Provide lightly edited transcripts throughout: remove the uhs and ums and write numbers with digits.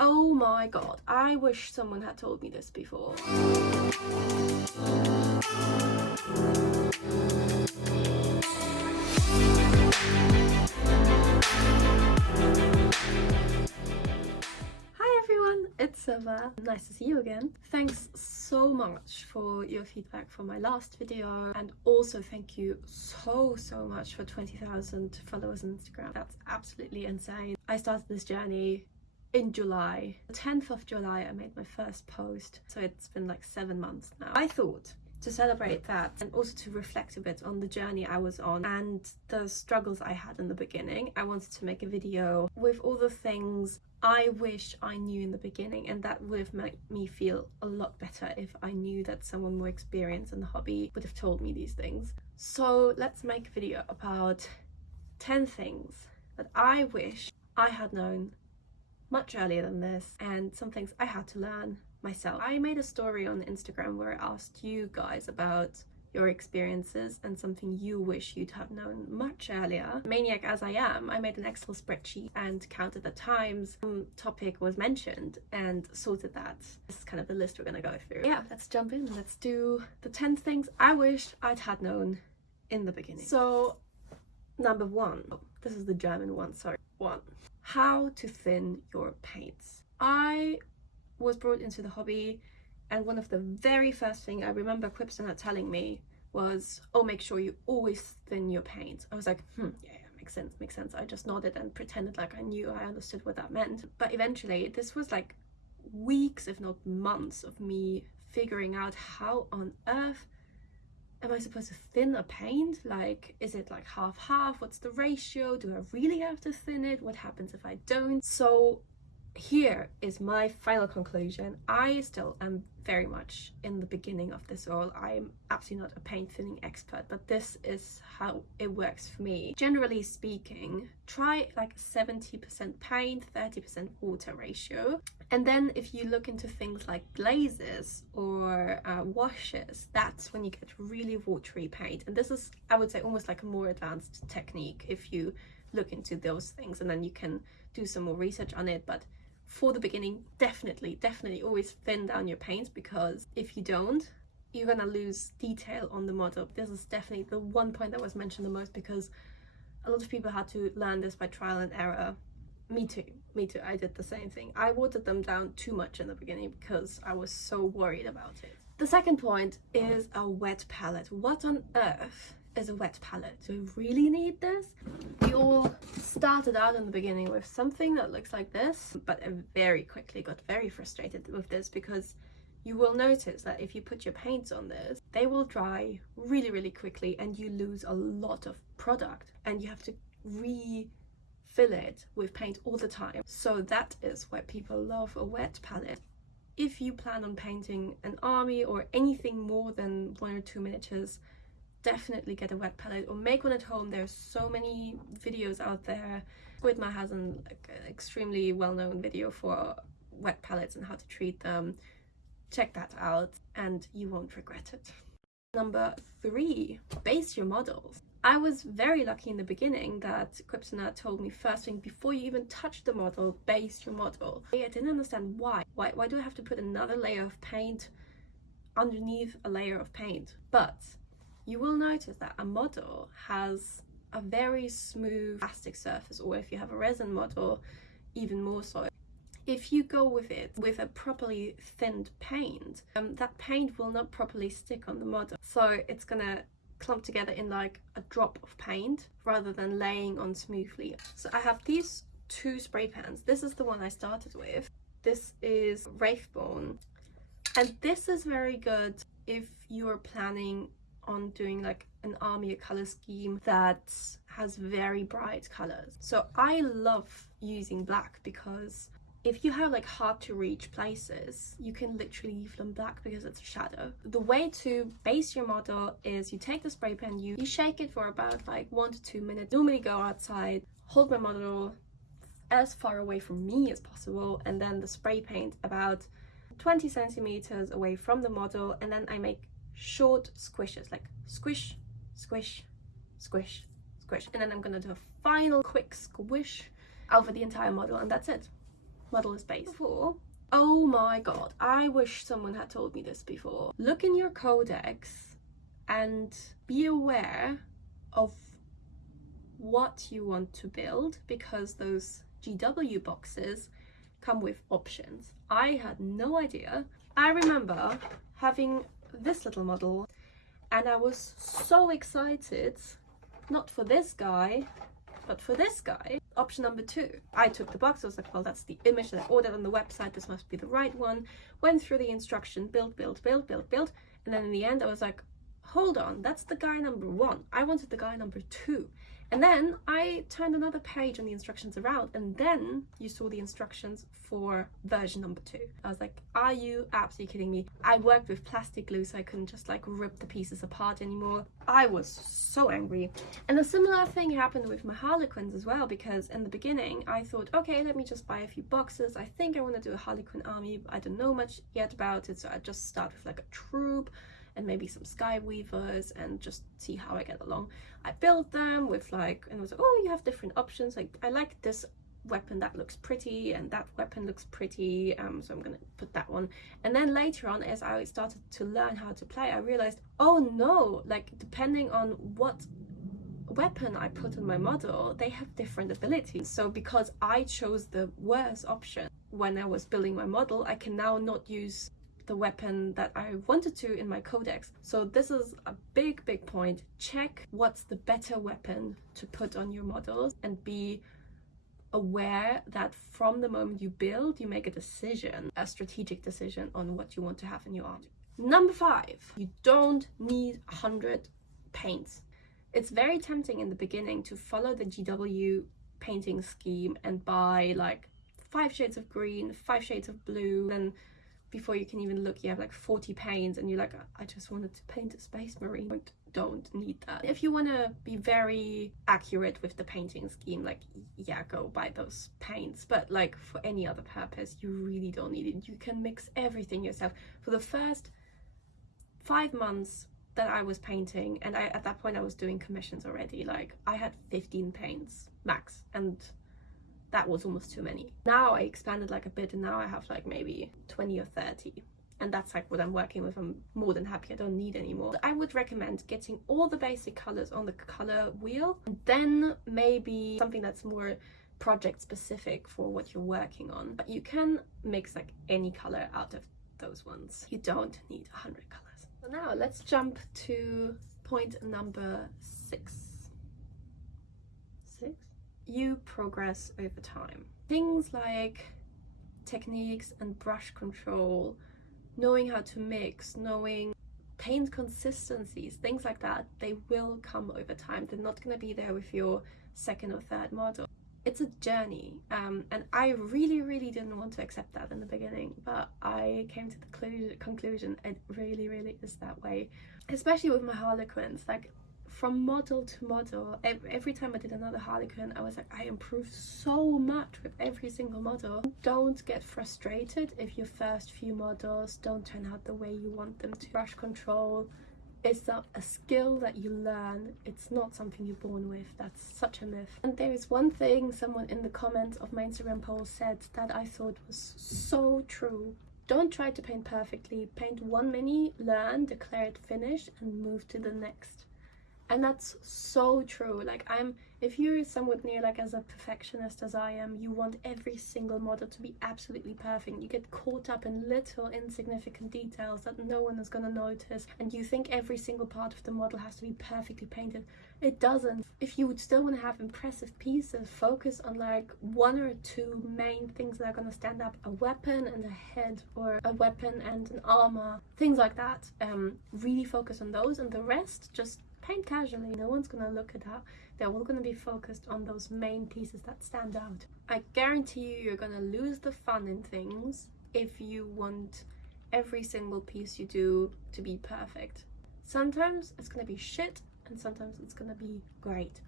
Oh my god, I wish someone had told me this before. Hi everyone, it's Sylva. Nice to see you again. Thanks so much for your feedback for my last video, and also thank you so much for 20,000 followers on Instagram. That's absolutely insane. I started this journey in July. The 10th of July I made my first post, so it's been like 7 months now. I thought to celebrate that and also to reflect a bit on the journey I was on and the struggles I had in the beginning, I wanted to make a video with all the things I wish I knew in the beginning, and that would have made me feel a lot better if I knew that someone more experienced in the hobby would have told me these things. So let's make a video about 10 things that I wish I had known much earlier than this, and some things I had to learn myself. I made a story on Instagram where I asked you guys about your experiences and something you wish you'd have known much earlier. Maniac as I am, I made an Excel spreadsheet and counted the times some topic was mentioned and sorted that. This is kind of the list we're gonna go through. Yeah, let's jump in. Let's do the 10 things I wish I'd had known in the beginning. So number 1, this is the German one, sorry. 1. How to thin your paints. I was brought into the hobby, and one of the very first thing I remember Quipsona telling me was, oh, make sure you always thin your paint. I was like, yeah, makes sense. I just nodded and pretended like I knew I understood what that meant. But eventually, this was like weeks, if not months, of me figuring out how on earth am I supposed to thin a paint? Like, is it like half? What's the ratio? Do I really have to thin it? What happens if I don't? So here is my final conclusion. I still am very much in the beginning of this all. I'm absolutely not a paint thinning expert, but this is how it works for me. Generally speaking, try like 70% paint, 30% water ratio. And then if you look into things like glazes or washes, that's when you get really watery paint. And this is, I would say, almost like a more advanced technique if you look into those things, and then you can do some more research on it. But for the beginning, definitely always thin down your paints, because if you don't, you're gonna lose detail on the model. This is definitely the one point that was mentioned the most, because a lot of people had to learn this by trial and error. Me too, I did the same thing. I watered them down too much in the beginning because I was so worried about it. The second point is a wet palette. What on earth is a wet palette? Do we really need this? We all started out in the beginning with something that looks like this, but I very quickly got very frustrated with this, because you will notice that if you put your paints on this, they will dry really quickly and you lose a lot of product, and you have to refill it with paint all the time. So that is why people love a wet palette. If you plan on painting an army or anything more than 1 or 2 miniatures, definitely get a wet palette or make one at home. There's so many videos out there. Squidma has an extremely well-known video for wet palettes and how to treat them. Check that out and you won't regret it. Number 3, base your models. I was very lucky in the beginning that Quipsona told me first thing, before you even touch the model, base your model. I didn't understand why do I have to put another layer of paint underneath a layer of paint? But you will notice that a model has a very smooth plastic surface, or if you have a resin model, even more so. If you go with it with a properly thinned paint, that paint will not properly stick on the model. So it's gonna clump together in like a drop of paint rather than laying on smoothly. So I have these 2 spray pans. This is the one I started with. This is Wraithborn. And this is very good if you're planning on doing like an army color scheme that has very bright colors. So I love using black, because if you have like hard to reach places, you can literally leave them black because it's a shadow. The way to base your model is you take the spray pen, you shake it for about like 1 to 2 minutes. Normally go outside, hold my model as far away from me as possible, and then the spray paint about 20 centimeters away from the model, and then I make short squishes, like squish, squish, squish, squish, and then I'm gonna do a final quick squish over the entire model, and that's it. model is based. Before, oh my god, I wish someone had told me this before. Look in your codex and be aware of what you want to build, because those GW boxes come with options. I had no idea. I remember having this little model and I was so excited, not for this guy, but for this guy. Option number 2. I took the box, I was like, well, that's the image that I ordered on the website, this must be the right one. Went through the instruction, build, and then in the end I was like, hold on, that's the guy number 1. I wanted the guy number 2. And then I turned another page on the instructions around, and then you saw the instructions for version number 2. I was like, are you absolutely kidding me? I worked with plastic glue, so I couldn't just like rip the pieces apart anymore. I was so angry. And a similar thing happened with my Harlequins as well, because in the beginning I thought, okay, let me just buy a few boxes. I think I want to do a Harlequin army, but I don't know much yet about it, so I just start with like a troop and maybe some sky weavers and just see how I get along. I built them with like, and I was like, oh, you have different options. Like, I like this weapon, that looks pretty, and that weapon looks pretty, so I'm gonna put that one. And then later on, as I started to learn how to play, I realized, oh no, like depending on what weapon I put on my model, they have different abilities. So because I chose the worst option when I was building my model, I can now not use the weapon that I wanted to in my codex. So this is a big point. Check what's the better weapon to put on your models, and be aware that from the moment you build, you make a decision, a strategic decision on what you want to have in your army. Number 5, you don't need 100 paints. It's very tempting in the beginning to follow the GW painting scheme and buy like 5 shades of green, 5 shades of blue, and before you can even look, you have like 40 paints, and you're like, I just wanted to paint a space marine. Don't need that. If you want to be very accurate with the painting scheme, like, yeah, go buy those paints. But like for any other purpose, you really don't need it. You can mix everything yourself. For the first 5 months that I was painting, and at that point I was doing commissions already, like I had 15 paints max, and that was almost too many. Now I expanded like a bit, and now I have like maybe 20 or 30. And that's like what I'm working with. I'm more than happy. I don't need any more. I would recommend getting all the basic colors on the color wheel, and then maybe something that's more project specific for what you're working on. But you can mix like any color out of those ones. You don't need 100 colors. So now let's jump to point number 6. You progress over time. Things like techniques and brush control, knowing how to mix, knowing paint consistencies, things like that, they will come over time. They're not going to be there with your second or third model. It's a journey, and I really didn't want to accept that in the beginning, but I came to the conclusion it really is that way. Especially with my Harlequins, like from model to model, every time I did another Harlequin, I was like, I improved so much with every single model. Don't get frustrated if your first few models don't turn out the way you want them to. Brush control is a skill that you learn. It's not something you're born with. That's such a myth. And there is one thing someone in the comments of my Instagram poll said that I thought was so true. Don't try to paint perfectly. Paint one mini, learn, declare it finished, and move to the next. And that's so true. Like, if you're somewhat near like as a perfectionist as I am, you want every single model to be absolutely perfect. You get caught up in little insignificant details that no one is gonna notice, and you think every single part of the model has to be perfectly painted. It doesn't. If you would still want to have impressive pieces, focus on like 1 or 2 main things that are gonna stand up: a weapon and a head, or a weapon and an armor, things like that. Really focus on those, and the rest just paint casually. No one's gonna look at that. They're all gonna be focused on those main pieces that stand out. I guarantee you're gonna lose the fun in things if you want every single piece you do to be perfect. Sometimes it's gonna be shit, and sometimes it's gonna be great.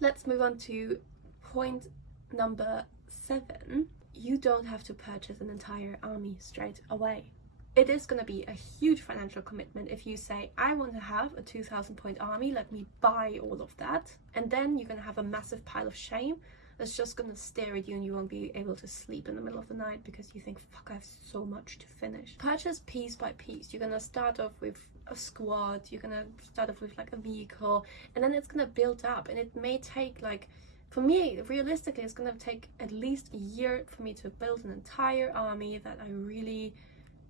Let's move on to point number 7. You don't have to purchase an entire army straight away. It is going to be a huge financial commitment if you say, I want to have a 2,000 point army, let me buy all of that. And then you're going to have a massive pile of shame it's just gonna stare at you and you won't be able to sleep in the middle of the night because you think, fuck, I have so much to finish. Purchase piece by piece. You're gonna start off with a squad, you're gonna start off with like a vehicle, and then it's gonna build up, and it may take like, for me, realistically, it's gonna take at least a year for me to build an entire army that I really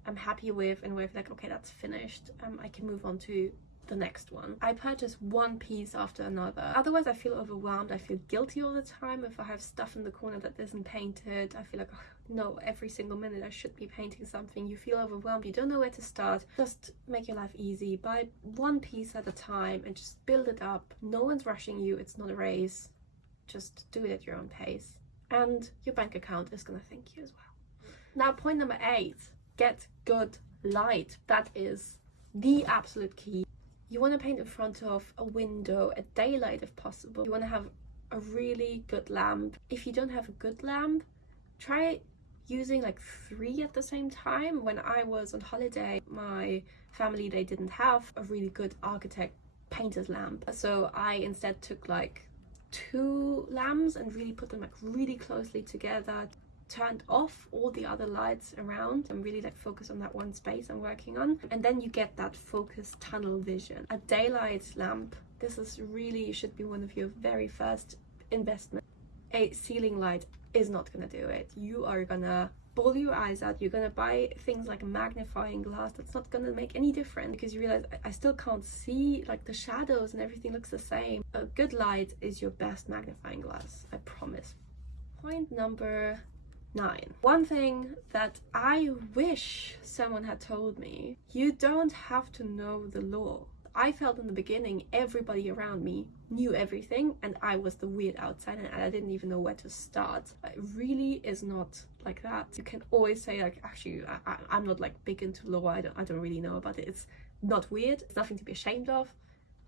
am happy with, and with like, okay, that's finished, I can move on to the next one. I purchase one piece after another, otherwise I feel overwhelmed. I feel guilty all the time if I have stuff in the corner that isn't painted. I feel like, oh, no, every single minute I should be painting something. You feel overwhelmed, you don't know where to start. Just make your life easy, buy one piece at a time and just build it up. No one's rushing you, it's not a race, just do it at your own pace, and your bank account is gonna thank you as well. Now, point number 8, get good light. That is the absolute key. You want to paint in front of a window at daylight if possible. You want to have a really good lamp. If you don't have a good lamp, try using like 3 at the same time. When I was on holiday, my family, they didn't have a really good architect painter's lamp, so I instead took like 2 lamps and really put them like really closely together, turned off all the other lights around and really like focus on that one space I'm working on, and then you get that focused tunnel vision. A daylight lamp, this is really, should be one of your very first investments. A ceiling light is not gonna do it. You are gonna bawl your eyes out. You're gonna buy things like a magnifying glass that's not gonna make any difference because you realize I still can't see, like the shadows and everything looks the same. A good light is your best magnifying glass, I promise. Point number 9. One thing that I wish someone had told me: you don't have to know the law. I felt in the beginning everybody around me knew everything and I was the weird outsider and I didn't even know where to start. It really is not like that. You can always say like, actually I'm not like big into law, I don't really know about it. It's not weird, it's nothing to be ashamed of.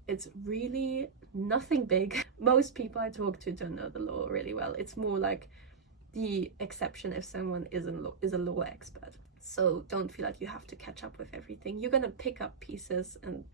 It's really nothing big. Most people I talk to don't know the law really well. It's more like the exception if someone is a law expert. So don't feel like you have to catch up with everything. You're gonna pick up pieces and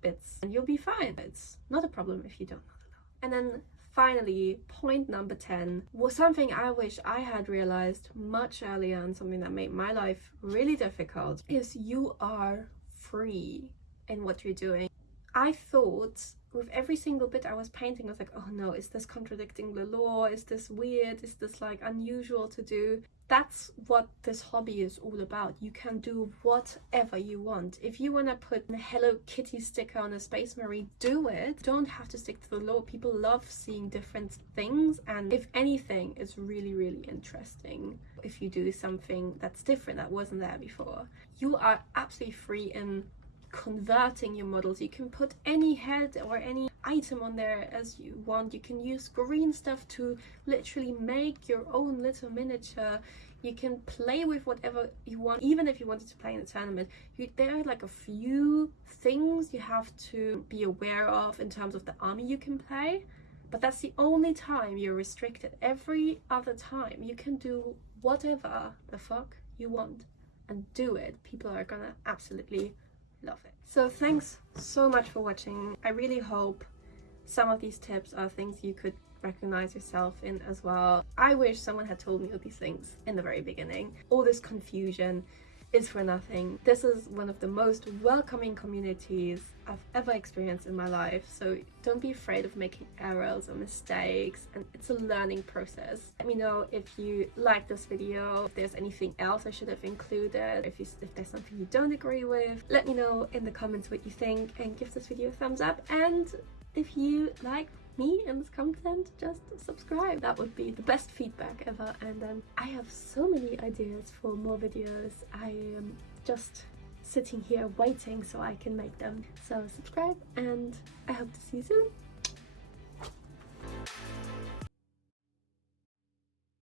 bits and you'll be fine. It's not a problem if you don't know the law. And then finally, point number 10 was something I wish I had realized much earlier, and something that made my life really difficult, is you are free in what you're doing. I thought with every single bit I was painting, I was like, oh no, is this contradicting the law? Is this weird? Is this like unusual to do? That's what this hobby is all about. You can do whatever you want. If you want to put a Hello Kitty sticker on a Space Marine, do it. You don't have to stick to the law. People love seeing different things, and if anything, it's really, really interesting if you do something that's different, that wasn't there before. You are absolutely free in converting your models. You can put any head or any item on there as you want. You can use green stuff to literally make your own little miniature. You can play with whatever you want. Even if you wanted to play in a tournament, there are like a few things you have to be aware of in terms of the army you can play, but that's the only time you're restricted. Every other time you can do whatever the fuck you want and do it. People are gonna absolutely love it. So thanks so much for watching. I really hope some of these tips are things you could recognize yourself in as well. I wish someone had told me all these things in the very beginning. All this confusion is for nothing. This is one of the most welcoming communities I've ever experienced in my life, so don't be afraid of making errors or mistakes, and it's a learning process. Let me know if you like this video, if there's anything else I should have included, if there's something you don't agree with. Let me know in the comments what you think, and give this video a thumbs up, and if you like me and this content, just subscribe. That would be the best feedback ever. And then I have so many ideas for more videos. I am just sitting here waiting so I can make them. So subscribe, and I hope to see you soon.